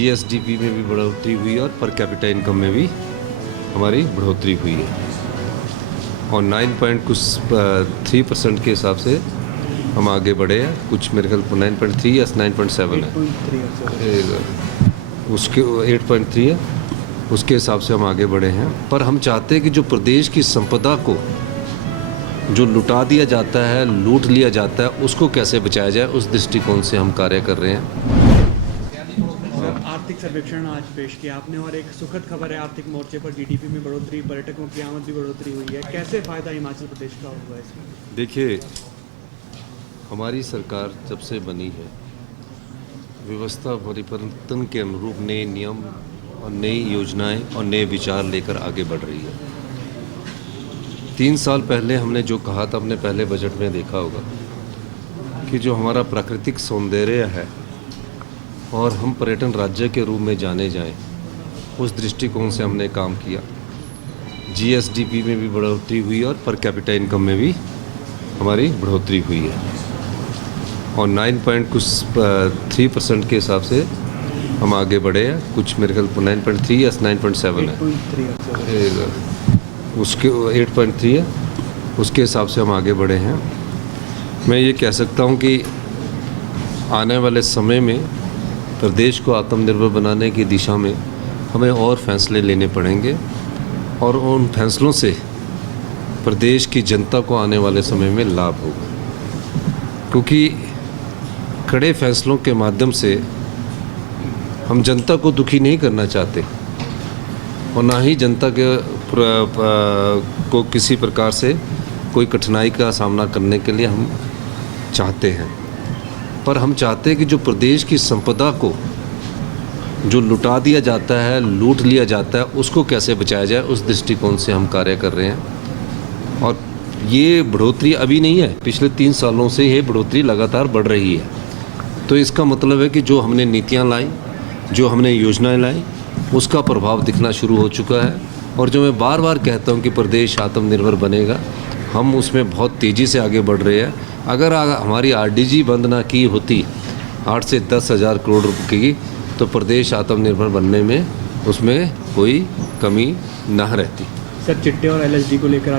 GSDP में भी बढ़ोतरी हुई और पर कैपिटा इनकम में भी हमारी बढ़ोतरी हुई है और 9.3% के हिसाब से हम आगे बढ़े हैं। कुछ मेरे ख्याल 9.3 या 9.7 है, उसके 8.3 है, उसके हिसाब से हम आगे बढ़े हैं। पर हम चाहते हैं कि जो प्रदेश की संपदा को जो लुटा दिया जाता है, लूट लिया जाता है, उसको कैसे बचाया जाए, उस दृष्टिकोण से हम कार्य कर रहे हैं। आर्थिक सर्वेक्षण आज पेश किया आपने और एक सुखद खबर है, आर्थिक मोर्चे पर जीडीपी में बढ़ोतरी, पर्यटकों की आमद भी बढ़ोतरी हुई है। कैसे फायदा हिमाचल प्रदेश का हुआ है इसमें? देखिए, हमारी सरकार जब से बनी है, व्यवस्था परिवर्तन के अनुरूप नए नियम और नई योजनाएं और नए विचार लेकर आगे बढ़ रही है। 3 साल पहले हमने जो कहा था, अपने पहले बजट में देखा होगा कि जो हमारा प्राकृतिक सौंदर्य है और हम पर्यटन राज्य के रूप में जाने जाएं, उस दृष्टिकोण से हमने काम किया। जीएसडीपी में भी बढ़ोतरी हुई और पर कैपिटा इनकम में भी हमारी बढ़ोतरी हुई है और 9.3% के हिसाब से हम आगे बढ़े हैं। कुछ मेरे ख्याल 9.3 या 9.7 है, उसके 8.3 है, उसके हिसाब से हम आगे बढ़े हैं। मैं ये कह सकता हूँ कि आने वाले समय में प्रदेश को आत्मनिर्भर बनाने की दिशा में हमें और फैसले लेने पड़ेंगे और उन फैसलों से प्रदेश की जनता को आने वाले समय में लाभ होगा, क्योंकि कड़े फैसलों के माध्यम से हम जनता को दुखी नहीं करना चाहते और ना ही जनता को किसी प्रकार से कोई कठिनाई का सामना करने के लिए हम चाहते हैं। पर हम चाहते हैं कि जो प्रदेश की संपदा को जो लुटा दिया जाता है, लूट लिया जाता है, उसको कैसे बचाया जाए, उस दृष्टिकोण से हम कार्य कर रहे हैं। और ये बढ़ोतरी अभी नहीं है, पिछले 3 सालों से ये बढ़ोतरी लगातार बढ़ रही है। तो इसका मतलब है कि जो हमने नीतियाँ लाई, जो हमने योजनाएं लाई, उसका प्रभाव दिखना शुरू हो चुका है। और जो मैं बार बार कहता हूँ कि प्रदेश आत्मनिर्भर बनेगा, हम उसमें बहुत तेज़ी से आगे बढ़ रहे हैं। अगर हमारी आरडीजी बंद ना की होती 8 से 10 हज़ार करोड़ रुपये की, तो प्रदेश आत्मनिर्भर बनने में उसमें कोई कमी ना रहती। सर, चिट्टे और एलएचडी को लेकर